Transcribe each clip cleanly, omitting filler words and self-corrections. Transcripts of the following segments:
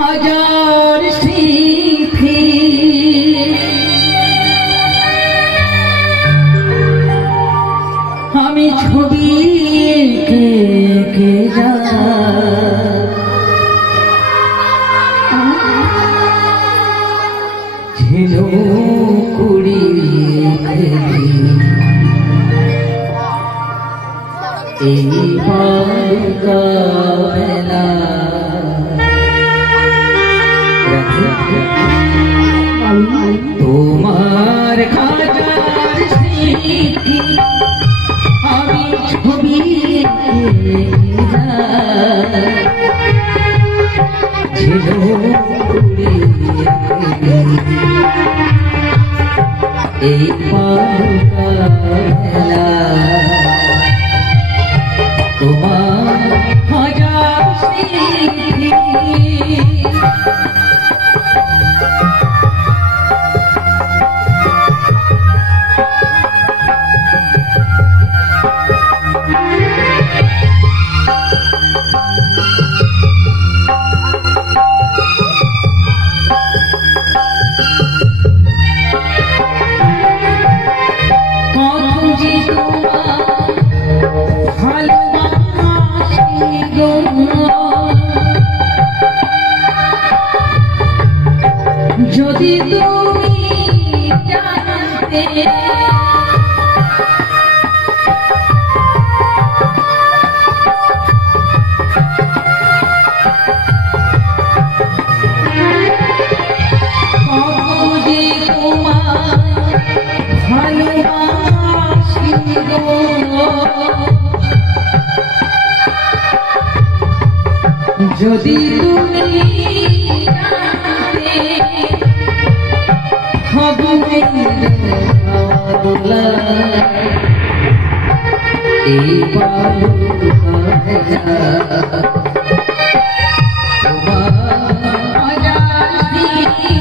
হাজার স্মৃতি আমি ছবি কে ঝিনো কুড়ি এই বালুকা বেলা তোমার খাজার স্মৃতি আমি ছবি এই বালুকা বেলা তোমার হাজার স্মৃতি যদি তুমি জানতে যে তোমার ভালোবাসি যদি তুমি এই বালুকা বেলা তোমার হাজার স্মৃতি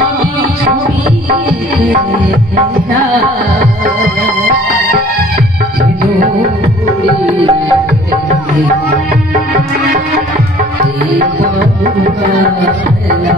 আমি ছবি এই বালুকা বেলা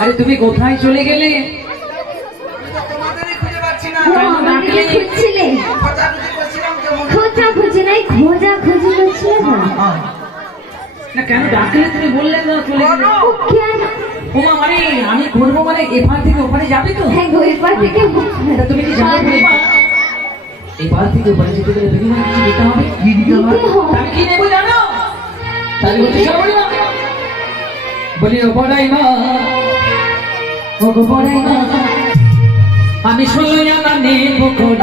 আরে তুমি কোথায় চলে গেলে? কেন ডাকলে তুমি বললে না চলে গেলে? ওমা মানে আমি ঘুরবো মানে এপার থেকে ওপারে যাবে তো? তুমি কি জানো এপার থেকে ওপারে যেতে গেলে তুমি মানে কি দিতে হবে? কি দিতে হবে? আমি কি নেবো জানো? তাহলে বলতে সবাই না বলি ও বড়াই মা ও গো বড়াই মা আমি 16 আনা নেব করি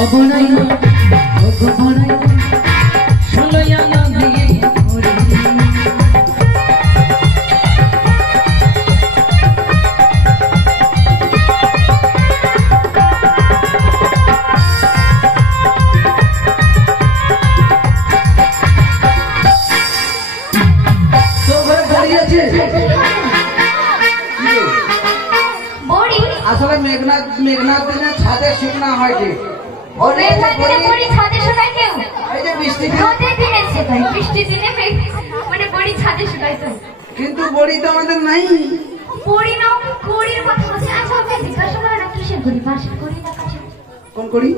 ও বড়াই মা আসলে মেঘনাথ দিনে ছাদে শুকনা হয় কি? কিন্তু বড়ি তো আমাদের নাই। কোন করি?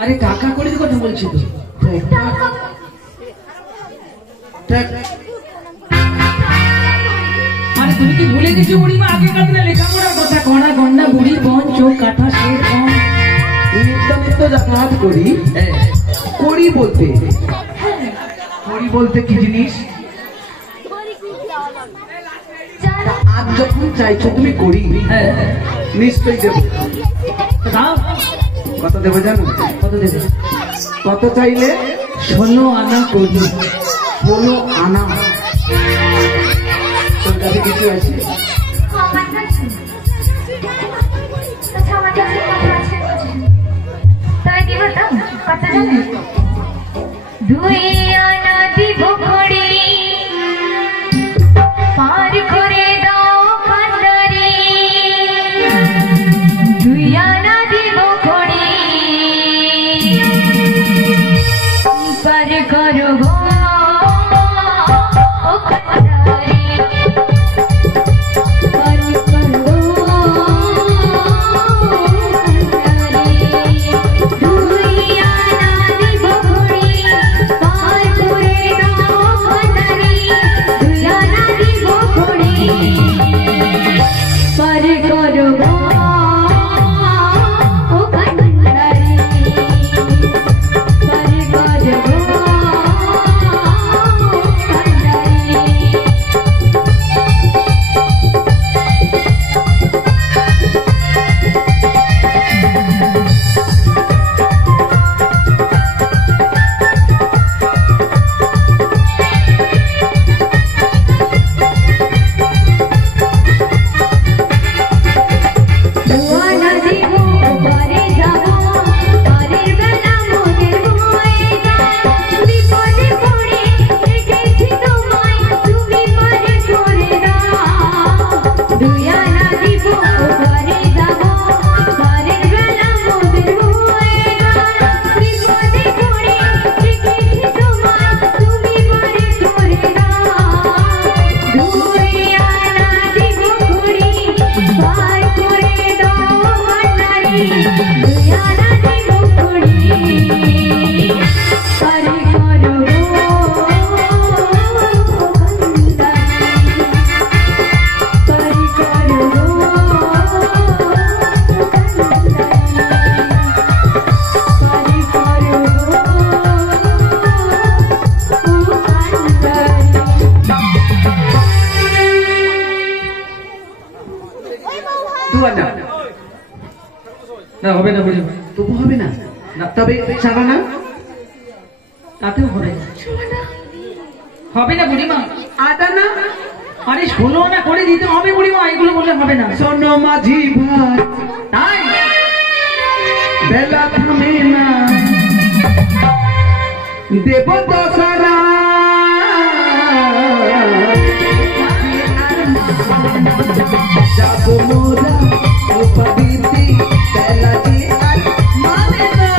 আরে টাকা করি কথা বলছি তো। আরে তুমি কি ভুলে গেছো বুড়িমা আগেকার দিনে লেখাপড়ার কথা? কণা গন্ডা বুড়ি বন চোখ কাঠা শের বন তো যাতায়াত করি। করি বলতে কি জিনিস? আজ যখন চাইছো তুমি করি, হ্যাঁ নিশ্চয়ই দেবো। দাও। কত দেবো জানো? কত দেবে? কত চাইলে? 16 আনা করি। 16 আনা। তোর কাছে কিছু আছে? দুই আনা দিব ঘড়ি পার করে দাও কান্ডারি, দুই আনা দিব ঘড়ি পার করো গো ও কান্ডারি, পার করো কান্ডারি, দুই আনা দিব ঘড়ি পার করে দাও কান্ডারি, দুই আনা দিব ঘড়ি পার করো গো ও কান্ডারি, পার করো গো না হবে না বুঝি, তবু হবে না। তবে ছাড়া না, তাতেও হবে না। হবে না বুড়িমা। আটা না, আরে 16 আনা করে দিতে হবে বুড়িমা, এগুলো বললে হবে না। শোনো মাঝি ভাই, তাই বেলা থামে না, দেব তো সারা যাবো মোরা ও পাবিতি, বেলা যে আর মানে না।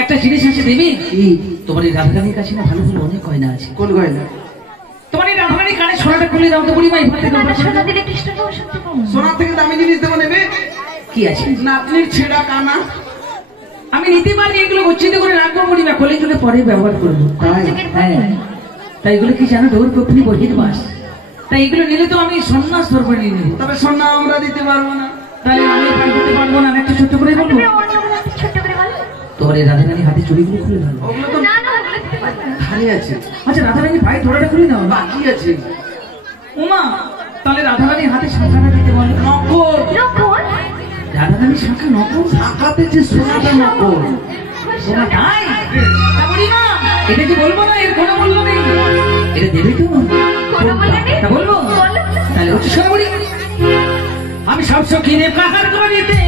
একটা জিনিস আছে দেবী, তোমার এই রাধারানীর কাছে না ভালো ভালো অনেক গয়না আছে। কোন গয়না? তোমার এই রাধারানীর কানে সোনাটা খুলে দাও তো বুড়িমা। সোনার থেকে দামি জিনিস দেবো নেবে? কি আছে? নাতনির ছেঁড়া কানা। আমি নিতে পারি, এগুলো গচ্ছিত করে রাখবো বুড়িমা, খোলে চলে পরে ব্যবহার করবো। হ্যাঁ, তাই এগুলো কি জানো, ডোর কখনই বহির বাস, তাই এগুলো নিলে তো আমি সন্ন্যাস ধরবো নিয়ে নেবো। তবে সোনা আমরা দিতে পারবো না। তাহলে আমি পার করতে পারবো না, একটু ছোট্ট করে বলবো। তোমার এই রাধারানী হাতে চুড়িগুলো খুলে দাও। ওগুলো তো খালি আছে। আচ্ছা রাধারানী ভাই থোড়াটা খুলে দাও। বাকি আছে। উমা তাহলে রাধারানীর হাতে শাঁখাটা দিতে বলো। নকল নকল? রাধারানীর শাঁখা নকল? শাখাতে যে সোনাটা নকল। সোনা তাই? তা বুড়িমা, এটা কি বলবো না? এর কোনো মূল্য নেই। এটা দেবে তো? কোনো মূল্য নেই? তা বলবো? বলো। তাহলে হচ্ছে শোনো বুড়ি, আমি সব কিনে পাহাড় করিতে,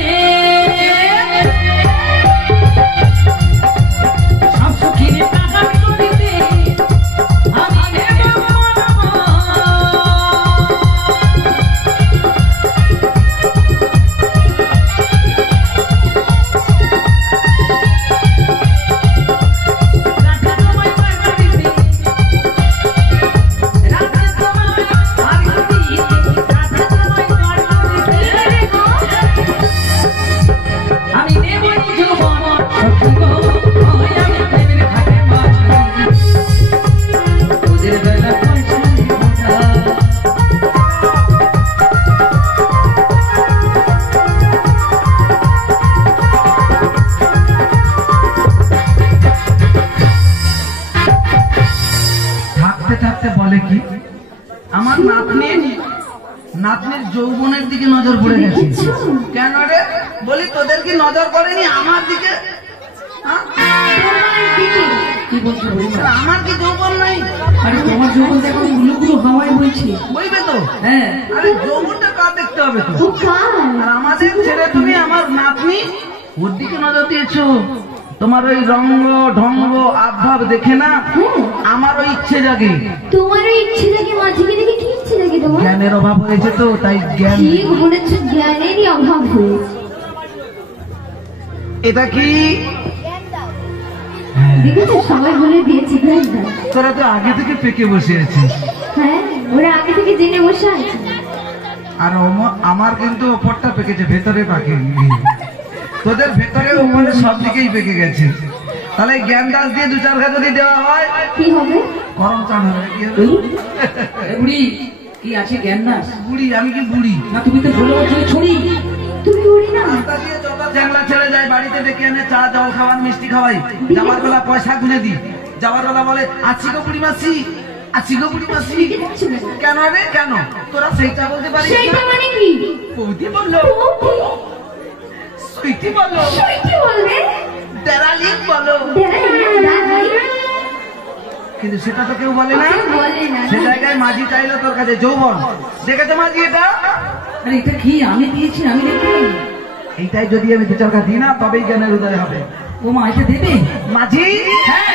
সব কিনে পাহাড় করিতে আমি নেব মনমা। রাধা তোমায় পার করিতে, রাধা তোমায় পার করিতে, রাধা তোমায় পার করিতে আমি নেব যৌবন সখী গো, ওই আমি প্রেমের ঘাটে মাঝি, তোদের বেলা পৌঁছাই মোরা। থাকতে থাকতে বলে কি, আমার নাতনির যৌবনের দিকে নজর পড়ে গেছে। কেন রে? বলি তোদের কি নজর পড়েনি আমার দিকে? হ্যাঁ? তোমার দিকে? কি বলছো বুড়িমা? আমার কি যৌবন নাই? আরে তোমার যৌবন দেখো গুলো গুলো হাওয়ায় বইছে। বইবে তো? হ্যাঁ, আরে যৌবনটা কার দেখতে হবে তো? ও কার? আর আমাদের ছেড়ে তুমি আমার নাতনি ওর দিকে নজর দিয়েছো। তোমার ওই রঙ্গ ঢঙ্গ আভাব দেখে না আমার ওই ইচ্ছে জাগে। তোমার ওই ইচ্ছে জাগে মাঝিকে দেখে? কি ইচ্ছে জাগে তোমার? জ্ঞানের অভাব হয়েছে তো, তাই জ্ঞান। ঠিক বলেছ, জ্ঞানেরই অভাব হয়েছে। এটা কি? দেখেছো, সবাই বলে দিয়েছে জ্ঞানটা। তোরা তো আগে থেকে পেকে বসে আছিস। হ্যাঁ, ওরা আগে থেকে জেনে বসে আছে। আর আমার কিন্তু ওপরটা পেকেছে, ভেতরে পাকেনি। তোদের ভেতরে ওপরে সব দিকেই পেকে গেছে। তাহলে এই জ্ঞান দাস দিয়ে 2-4 ঘা যদি দেওয়া হয় কি হবে? গরম চান হবে। কি হবে? এ বুড়ি কি আছে জ্ঞান দাস? বুড়ি? আমি কি বুড়ি? না তুমি তো বলে বছর ছড়ি। তুমি উড়ি না? রাস্তা দিয়ে যত জ্যাংলা ছেড়ে যায় বাড়িতে ডেকে এনে চা জল খাওয়ান মিষ্টি খাওয়াই, যাওয়ার বেলা পয়সা গুনে দিই, যাওয়ার বেলা বলে আছি গো বুড়ি মাসি, আছি গো বুড়ি মাসি। দেখছো না? কেন রে? কেন তোরা সেইটা বলতে পারিস সেইটা না? মানে কি? বৌদি বললো, সুইটি বললো, কি বলবে? দেরালিক বলো, কিন্তু সেটা তো কেউ বলে না। বলে না। সে জায়গায় মাঝি চাইলো তোর কাছে যৌবন। দেখেছো মাঝি এটা? আরে এটা কি? আমি দিয়েছি, আমি দেখি। এইটাই যদি আমি 2-4 ঘা দিই না, তবেই জ্ঞানের উদয় হবে। ও মা, এটা দেবে? মাঝি, হ্যাঁ,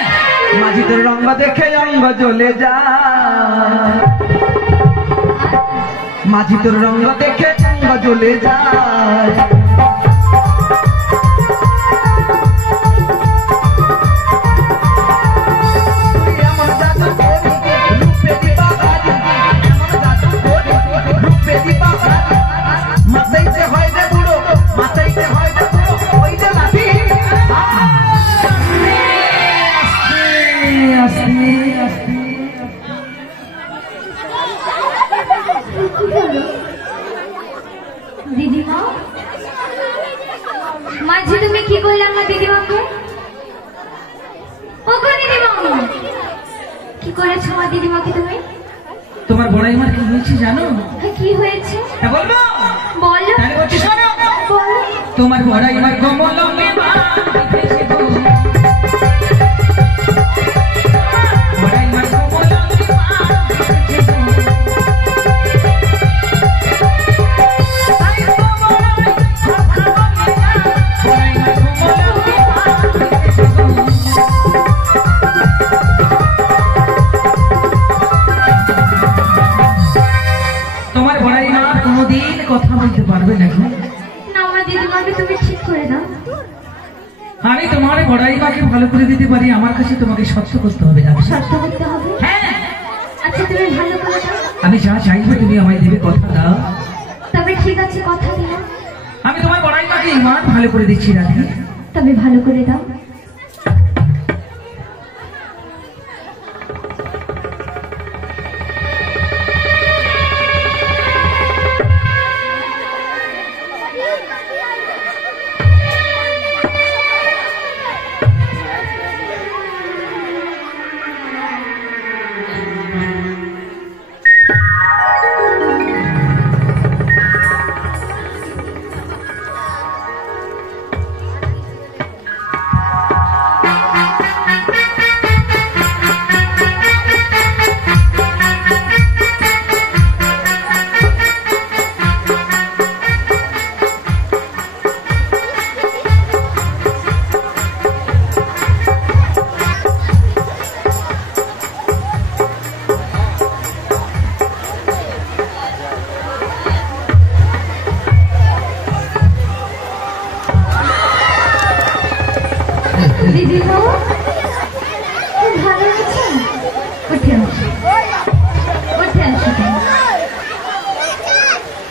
মাঝি তোর রঙ্গ দেখে অঙ্গ জ্বলে যায়, মাঝি তোর রঙ্গ দেখে অঙ্গ জ্বলে যায়। এমন জাদু করি, রূপে দিবা হারি, এমন জাদু করি, রূপে দিবা হারি। মাথাইতে হয় রে বুড়ো, মাথাইতে হয় রে বুড়ো, ওই যে লাঠি। আস্তে আস্তে। দিদিমা, মাঝি তুমি কি করলে আমার দিদিমাকে? ও গো দিদিমা, কি করেছো আমার দিদিমাকে তুমি? তোমার বড়াইমার কি হয়েছে জানো? হ্যাঁ, কি হয়েছে? তা বলবো? বলো। তাহলে বলছি শোনো। বলো। তোমার বড়াইমার কমলকে বড়াইমার কমলকে তোমার বড়াইমা কোনোদিন কথা বলতে পারবে না। না, আমার দিদিমাকে তুমি ঠিক করে দাও। আমি তোমার বড়াইমাকে ভালো করে দিতে পারি, আমার কাছে তোমাকে সত্য করতে হবে। জানো? সত্য করতে হবে? হ্যাঁ, আচ্ছা, তুমি ভালো করে দাও। আমি যা চাইবো তুমি আমায় দেবে, কথা দাও। তবে ঠিক আছে, কথা দিলাম। আমি তোমার বড়াইমাকে ইমান ভালো করে দিচ্ছি রাধা। তবে ভালো করে দাও।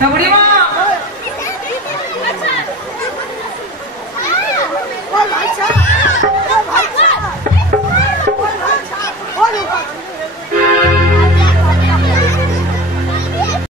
তা বুড়িমা